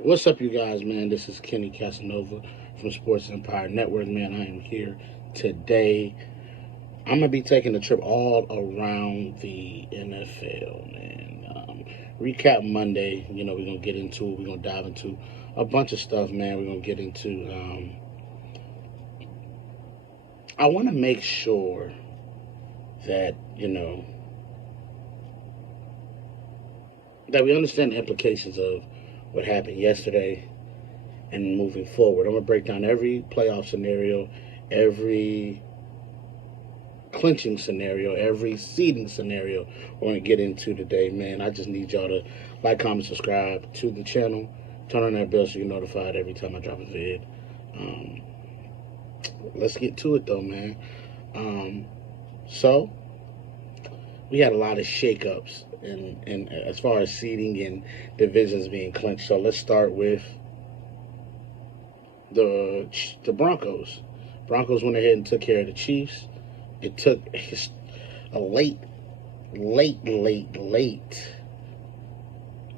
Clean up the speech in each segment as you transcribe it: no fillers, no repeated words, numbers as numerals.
What's up, you guys, man? This is Kenny Casanova from Sports Empire Network, man. I am here today. I'm going to be taking a trip all around the NFL, man. Recap Monday, we're going to get into it. We're going to dive into a bunch of stuff, man. We're going to get into, I want to make sure that, that we understand the implications of what happened yesterday and moving forward. I'm going to break down every playoff scenario, every clinching scenario, every seeding scenario we're going to get into today, man. I just need y'all to like, comment, subscribe to the channel. Turn on that bell so you're notified every time I drop a vid. Um, let's get to it, though, man. So, we had a lot of shakeups in as far as seeding and divisions being clinched. So let's start with the Broncos. Broncos went ahead and took care of the Chiefs. It took a late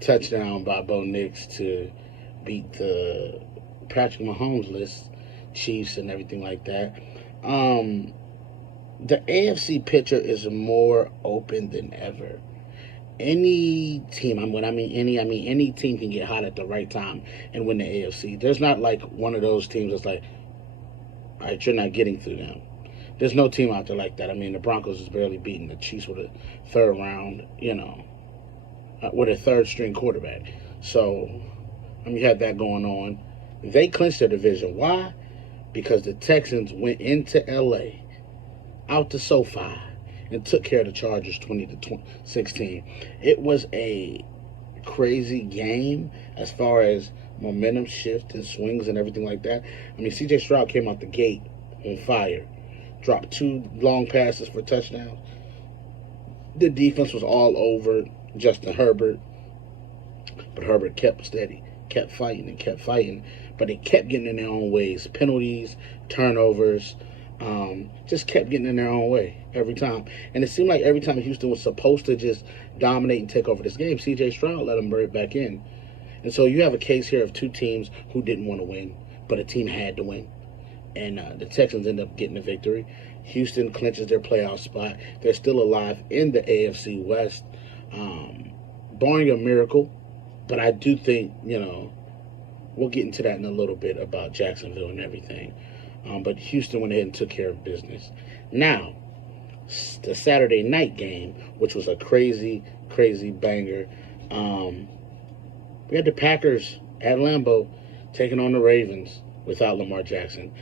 touchdown by Bo Nix to beat the Patrick Mahomes list Chiefs and everything like that. The AFC picture is more open than ever. Any team, any team can get hot at the right time and win the AFC. There's not like one of those teams that's like, all right, you're not getting through them. There's no team out there like that. I mean, the Broncos is barely beating the Chiefs with a third round, with a third string quarterback. So, you had that going on. They clinched their division. Why? Because the Texans went into LA, out to SoFi, and took care of the Chargers 20-16. It was a crazy game as far as momentum shift and swings and everything like that. C.J. Stroud came out the gate on fire, dropped 2 long passes for touchdowns. The defense was all over Justin Herbert, but Herbert kept steady, kept fighting, but they kept getting in their own ways. Penalties, turnovers, just kept getting in their own way every time. And it seemed like every time Houston was supposed to just dominate and take over this game, C.J. Stroud let them right back in. And so you have a case here of 2 teams who didn't want to win, but a team had to win. And the Texans end up getting the victory. Houston clinches their playoff spot. They're still alive in the AFC West, barring a miracle. But I do think, we'll get into that in a little bit about Jacksonville and everything. But Houston went ahead and took care of business. Now, the Saturday night game, which was a crazy banger. We had the Packers at Lambeau taking on the Ravens without Lamar Jackson.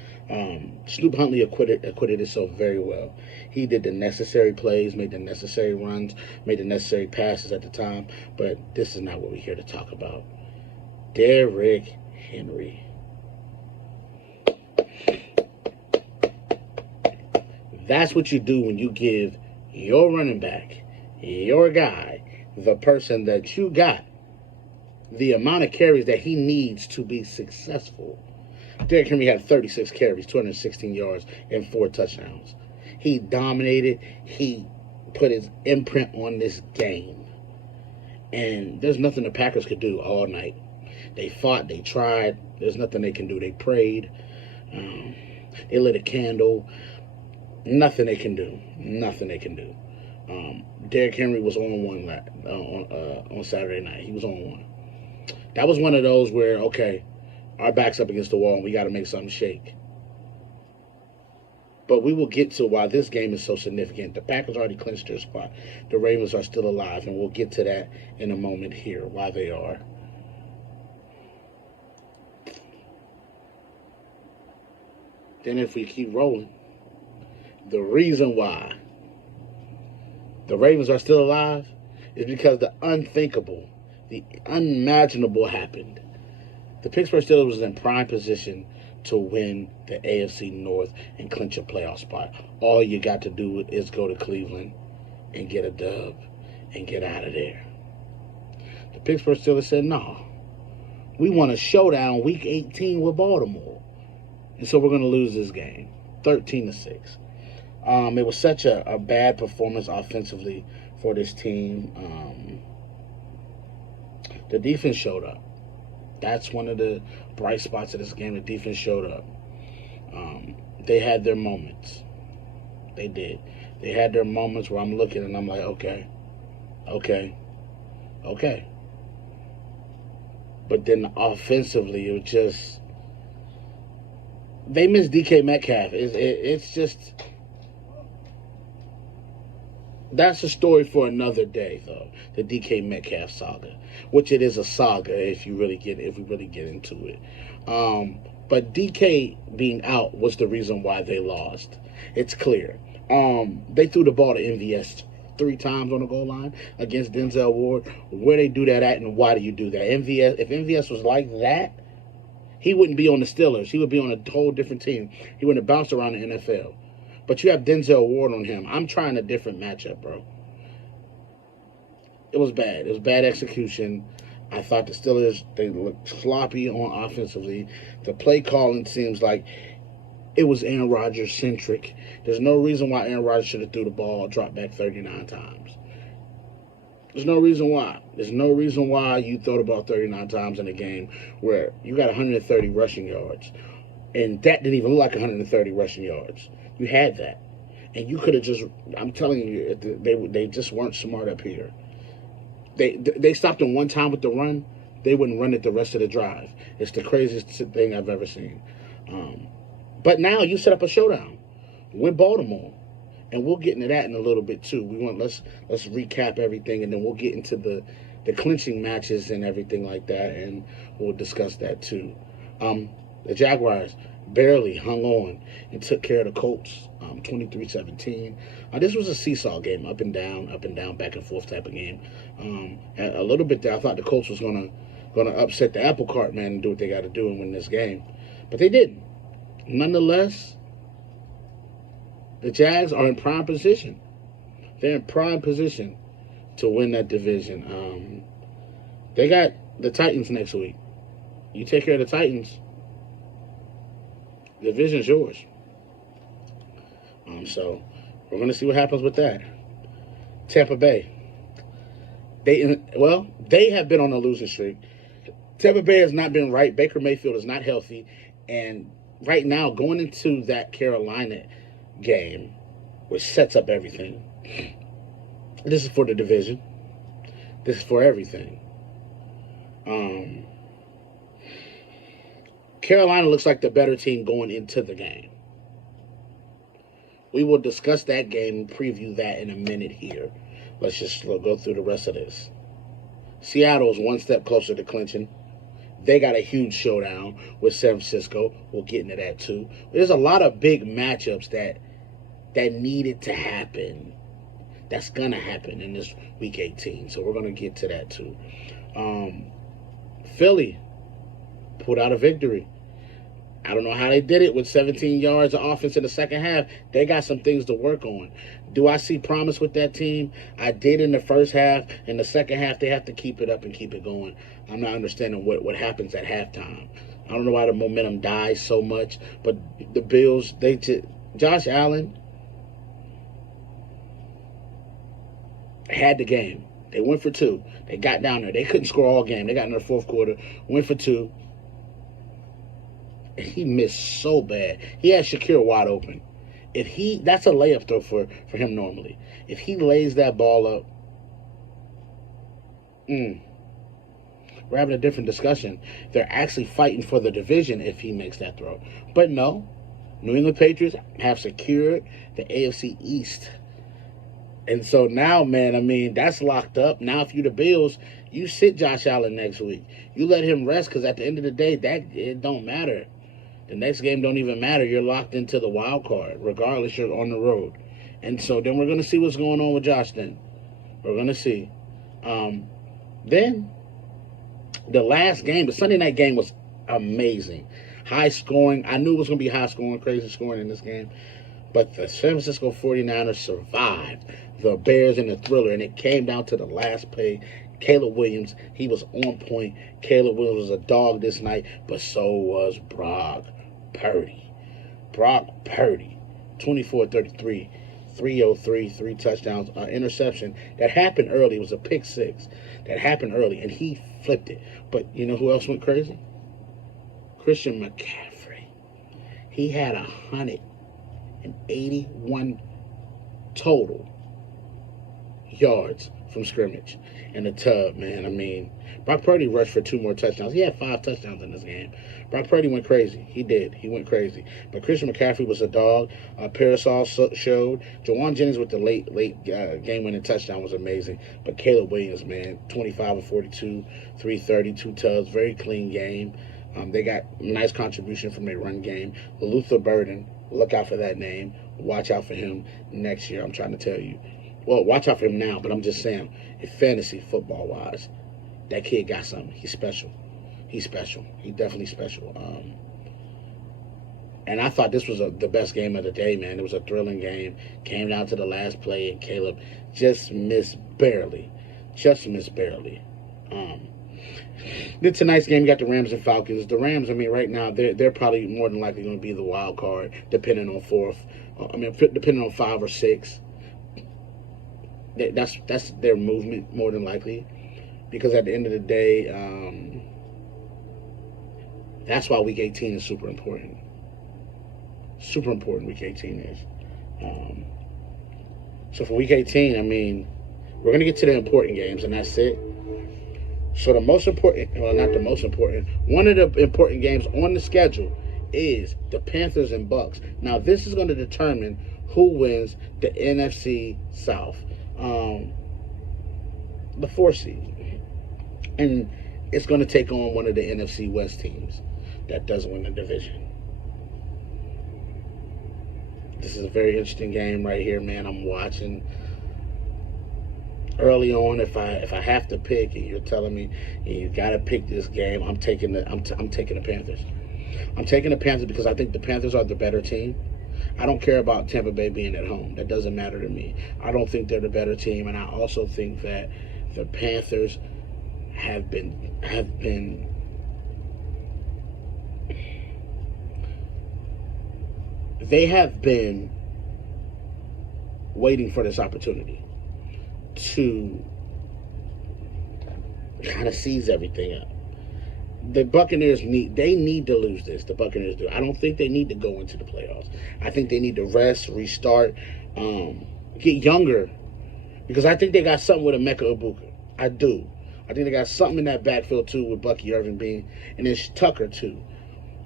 Snoop Huntley acquitted himself very well. He did the necessary plays, made the necessary runs, made the necessary passes at the time. But this is not what we're here to talk about. Derrick Henry. That's what you do when you give your running back, your guy, the person that you got, the amount of carries that he needs to be successful. Derrick Henry had 36 carries, 216 yards, and 4 touchdowns. He dominated. He put his imprint on this game. And there's nothing the Packers could do all night. They fought. They tried. There's nothing they can do. They prayed. They lit a candle. Nothing they can do. Derrick Henry was on one on Saturday night. He was on one. That was one of those where, okay, our back's up against the wall and we got to make something shake. But we will get to why this game is so significant. The Packers already clinched their spot. The Ravens are still alive, and we'll get to that in a moment here, why they are. Then if we keep rolling, the reason why the Ravens are still alive is because the unthinkable, the unimaginable happened. The Pittsburgh Steelers was in prime position to win the AFC North and clinch a playoff spot. All you got to do is go to Cleveland and get a dub and get out of there. The Pittsburgh Steelers said, no, we want a showdown week 18 with Baltimore. And so we're going to lose this game, 13-6. It was such a bad performance offensively for this team. The defense showed up. That's one of the bright spots of this game. The defense showed up. They had their moments. They did. They had their moments where I'm looking and I'm like, okay, okay, okay. But then offensively, it was just they missed DK Metcalf. It's just that's a story for another day, though. The DK Metcalf saga, which it is a saga if we really get into it. But DK being out was the reason why they lost. It's clear. They threw the ball to MVS 3 times on the goal line against Denzel Ward. Where they do that at, and why do you do that? If MVS was like that, he wouldn't be on the Steelers. He would be on a whole different team. He wouldn't have bounced around the NFL. But you have Denzel Ward on him. I'm trying a different matchup, bro. It was bad. It was bad execution. I thought the Steelers, they looked sloppy on offensively. The play calling seems like it was Aaron Rodgers centric. There's no reason why Aaron Rodgers should have threw the ball, dropped back 39 times. There's no reason why. There's no reason why you throw the ball 39 times in a game where you got 130 rushing yards. And that didn't even look like 130 rushing yards. You had that. And you could have just, I'm telling you, they just weren't smart up here. They stopped them one time with the run. They wouldn't run it the rest of the drive. It's the craziest thing I've ever seen. But now you set up a showdown with Baltimore. And we'll get into that in a little bit too. Let's recap everything, and then we'll get into the clinching matches and everything like that, and we'll discuss that too. The Jaguars barely hung on and took care of the Colts, 23-17. This was a seesaw game, up and down, back and forth type of game. A little bit there, I thought the Colts was gonna upset the apple cart, man, and do what they got to do and win this game, but they didn't. Nonetheless, the Jags are in prime position. They're in prime position to win that division. They got the Titans next week. You take care of the Titans, the division's yours. So we're going to see what happens with that. Tampa Bay. They have been on a losing streak. Tampa Bay has not been right. Baker Mayfield is not healthy. And right now, going into that Carolina game, which sets up everything. This is for the division. This is for everything. Carolina looks like the better team going into the game. We will discuss that game and preview that in a minute here. Let's just go through the rest of this. Seattle's one step closer to clinching. They got a huge showdown with San Francisco. We'll get into that too. There's a lot of big matchups that needed to happen. That's going to happen in this Week 18. So we're going to get to that too. Philly pulled out a victory. I don't know how they did it with 17 yards of offense in the second half. They got some things to work on. Do I see promise with that team? I did in the first half. In the second half, they have to keep it up and keep it going. I'm not understanding what happens at halftime. I don't know why the momentum dies so much. But the Bills, Josh Allen had the game. They went for 2. They got down there. They couldn't score all game. They got in the fourth quarter, went for 2. And he missed so bad. He had Shakir wide open. That's a layup throw for him normally. If he lays that ball up, we're having a different discussion. They're actually fighting for the division if he makes that throw. But no, New England Patriots have secured the AFC East. And so now, man, I mean, that's locked up. Now, if you're the Bills, you sit Josh Allen next week. You let him rest because at the end of the day, it don't matter. The next game don't even matter. You're locked into the wild card. Regardless, you're on the road. And so then we're going to see what's going on with Josh then. We're going to see. Then, the last game, the Sunday night game was amazing. High scoring. I knew it was going to be high scoring, crazy scoring in this game. But the San Francisco 49ers survived the Bears in the thriller, and it came down to the last play. Caleb Williams, he was on point. Caleb Williams was a dog this night, but so was Brock Purdy. Brock Purdy, 24-33, 303, 3 touchdowns, interception that happened early. It was a pick six that happened early, and he flipped it. But you know who else went crazy? Christian McCaffrey. He had 181 total yards from scrimmage in the tub, man. I mean, Brock Purdy rushed for 2 more touchdowns. He had 5 touchdowns in this game. Brock Purdy went crazy. He did. He went crazy. But Christian McCaffrey was a dog. Parasol showed. Jawan Jennings with the late game-winning touchdown was amazing. But Caleb Williams, man, 25 of 42, 330, 2 tubs. Very clean game. They got nice contribution from their run game. Luther Burden, look out for that name. Watch out for him next year, I'm trying to tell you. Well, watch out for him now, but I'm just saying, if fantasy football-wise, that kid got something. He's special. He's special. He's definitely special. And I thought this was the best game of the day, man. It was a thrilling game. Came down to the last play, and Caleb just missed barely. Just missed barely. Then tonight's game, you got the Rams and Falcons. The Rams, I mean, right now, they're probably more than likely going to be the wild card, depending on depending on 5 or 6. That's their movement, more than likely. Because at the end of the day, that's why Week 18 is super important. Super important, Week 18 is. So for Week 18, I mean, we're going to get to the important games, and that's it. So the most important, well, not the most important, one of the important games on the schedule is the Panthers and Bucks. Now, this is going to determine who wins the NFC South, the 4 seed. And it's going to take on one of the NFC West teams that doesn't win the division. This is a very interesting game right here, man. I'm watching. Early on, if I have to pick, and you're telling me you got to pick this game, I'm taking the Panthers. I'm taking the Panthers because I think the Panthers are the better team. I don't care about Tampa Bay being at home. That doesn't matter to me. I don't think they're the better team, and I also think that the Panthers have been waiting for this opportunity to kind of seize everything up. The Buccaneers need to lose this. The Buccaneers do. I don't think they need to go into the playoffs. I think they need to rest, restart, get younger, because I think they got something with Emeka Ibuka. I do. I think they got something in that backfield too with Bucky Irvin being, and then Tucker too.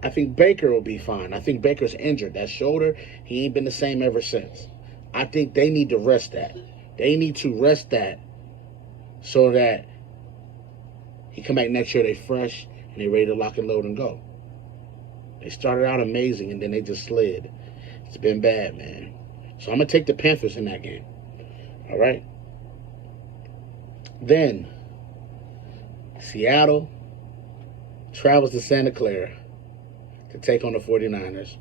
I think Baker will be fine. I think Baker's injured. That shoulder, he ain't been the same ever since. I think they need to rest that. They need to rest that so that he come back next year, they fresh, and they ready to lock and load and go. They started out amazing, and then they just slid. It's been bad, man. So I'm going to take the Panthers in that game. All right? Then, Seattle travels to Santa Clara to take on the 49ers.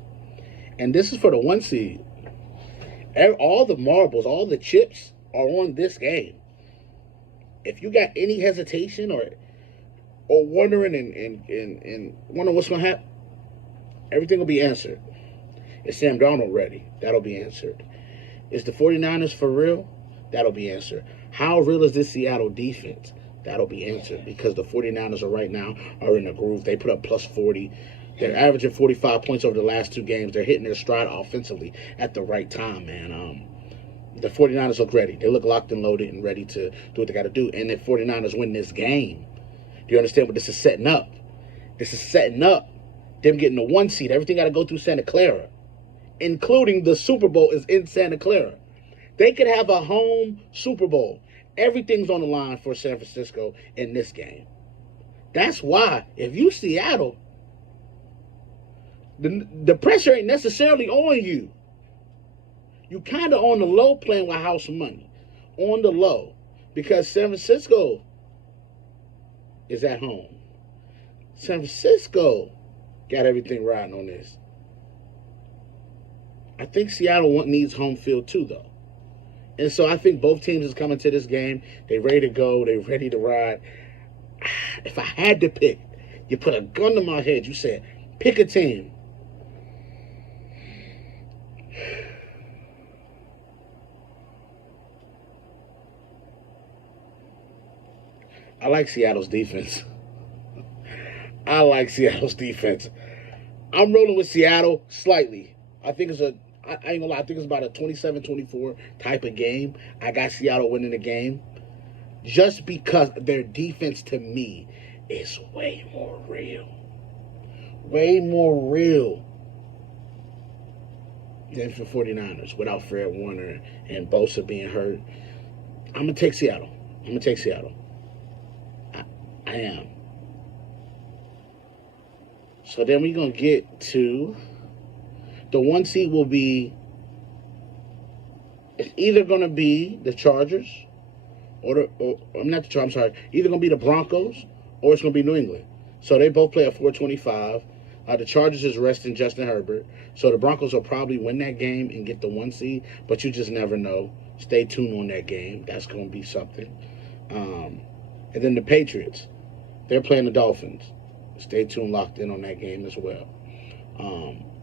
And this is for the 1 seed. All the marbles, all the chips are on this game. If you got any hesitation or wondering and wondering what's going to happen, everything will be answered. Is Sam Darnold ready? That'll be answered. Is the 49ers for real? That'll be answered. How real is this Seattle defense? That'll be answered, because the 49ers right now are in a groove. They put up plus 40. They're averaging 45 points over the last 2 games. They're hitting their stride offensively at the right time, man. The 49ers look ready. They look locked and loaded and ready to do what they got to do. And if 49ers win this game, do you understand what this is setting up? This is setting up them getting the 1 seed. Everything got to go through Santa Clara, including the Super Bowl is in Santa Clara. They could have a home Super Bowl. Everything's on the line for San Francisco in this game. That's why, if you Seattle, the pressure ain't necessarily on you. You kind of on the low playing with house money. On the low. Because San Francisco is at home. San Francisco got everything riding on this. I think Seattle needs home field too, though. And so I think both teams is coming to this game. They ready to go. They ready to ride. If I had to pick, you put a gun to my head. You said, pick a team. I like Seattle's defense. I like Seattle's defense. I'm rolling with Seattle slightly. I think it's a I ain't gonna lie, I think it's about a 27-24 type of game. I got Seattle winning the game. Just because their defense to me is way more real. Way more real than for 49ers without Fred Warner and Bosa being hurt. I'm going to take Seattle. I am. So then we're going to get to the 1 seed will be, it's either going to be the Chargers I'm not the Chargers, I'm sorry, either going to be the Broncos or it's going to be New England. So they both play at 425. The Chargers is resting Justin Herbert. So the Broncos will probably win that game and get the 1 seed, but you just never know. Stay tuned on that game. That's going to be something. And then the Patriots, they're playing the Dolphins. Stay tuned, locked in on that game as well.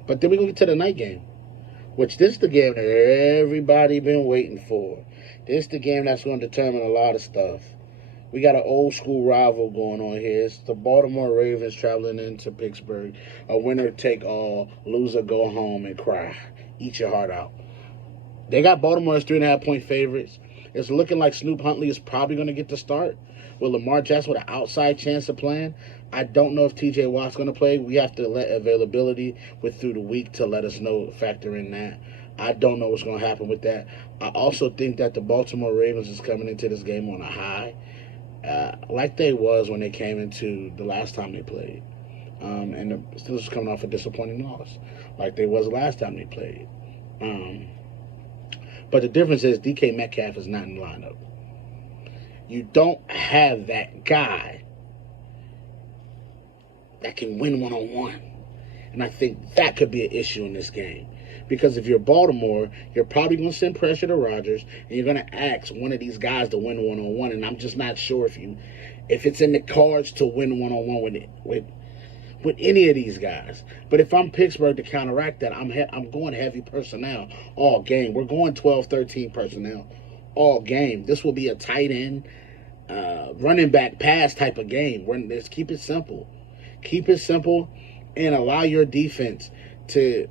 But then we're going to get to the night game, which this is the game that everybody been waiting for. This is the game that's going to determine a lot of stuff. We got an old school rival going on here. It's the Baltimore Ravens traveling into Pittsburgh. A winner take all, loser go home and cry. Eat your heart out. They got Baltimore as 3.5-point favorites. It's looking like Snoop Huntley is probably going to get the start. With Lamar Jackson with an outside chance of playing. I don't know if TJ Watt's going to play. We have to let availability through the week to let us know, factor in that. I don't know what's going to happen with that. I also think that the Baltimore Ravens is coming into this game on a high. Like they was when they came into the last time they played. And the Steelers coming off a disappointing loss, like they was last time they played. But the difference is DK Metcalf is not in the lineup. You don't have that guy that can win one-on-one. And I think that could be an issue in this game. Because if you're Baltimore, you're probably going to send pressure to Rodgers, and you're going to ask one of these guys to win one-on-one. And I'm just not sure if it's in the cards to win one-on-one with any of these guys. But if I'm Pittsburgh to counteract that, I'm going heavy personnel all game. We're going 12-13 personnel all game. This will be a tight end, running back pass type of game. Let's keep it simple. Keep it simple and allow your defense to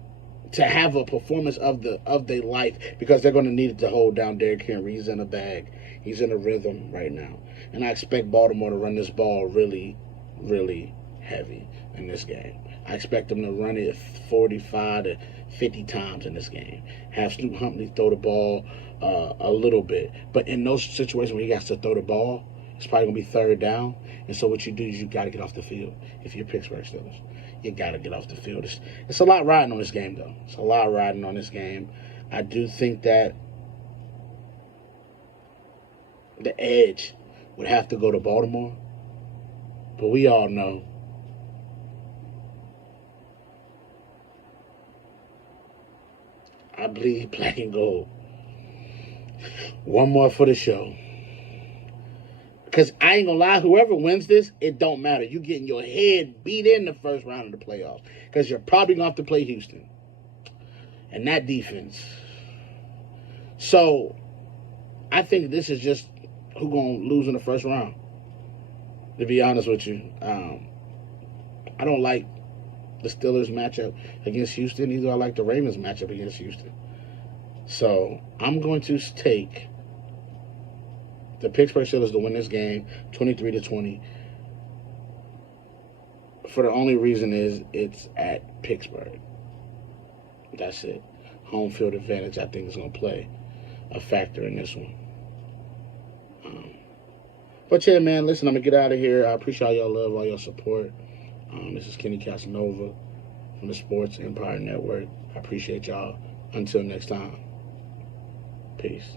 have a performance of their life, because they're going to need it to hold down Derrick Henry. He's in a bag. He's in a rhythm right now. And I expect Baltimore to run this ball really, really heavy in this game. I expect them to run it 45 to 50 times in this game. Have Snoop Huntley throw the ball a little bit. But in those situations where he has to throw the ball, it's probably going to be third down. And so what you do is you got to get off the field. If you're Pittsburgh Steelers, you got to get off the field. It's a lot riding on this game, though. It's a lot riding on this game. I do think that the edge would have to go to Baltimore. But we all know I bleed black and gold. One more for the show. Because I ain't going to lie, whoever wins this, it don't matter. You getting your head beat in the first round of the playoffs. Because you're probably going to have to play Houston. And that defense. So, I think this is just who going to lose in the first round. To be honest with you. I don't like the Steelers matchup against Houston. Either I like the Ravens matchup against Houston. So, I'm going to take the Pittsburgh Steelers to win this game 23-20. For the only reason is it's at Pittsburgh. That's it. Home field advantage, I think, is going to play a factor in this one. But yeah, man, listen, I'm going to get out of here. I appreciate all y'all love, all your support. This is Kenny Casanova from the Sports Empire Network. I appreciate y'all. Until next time, peace.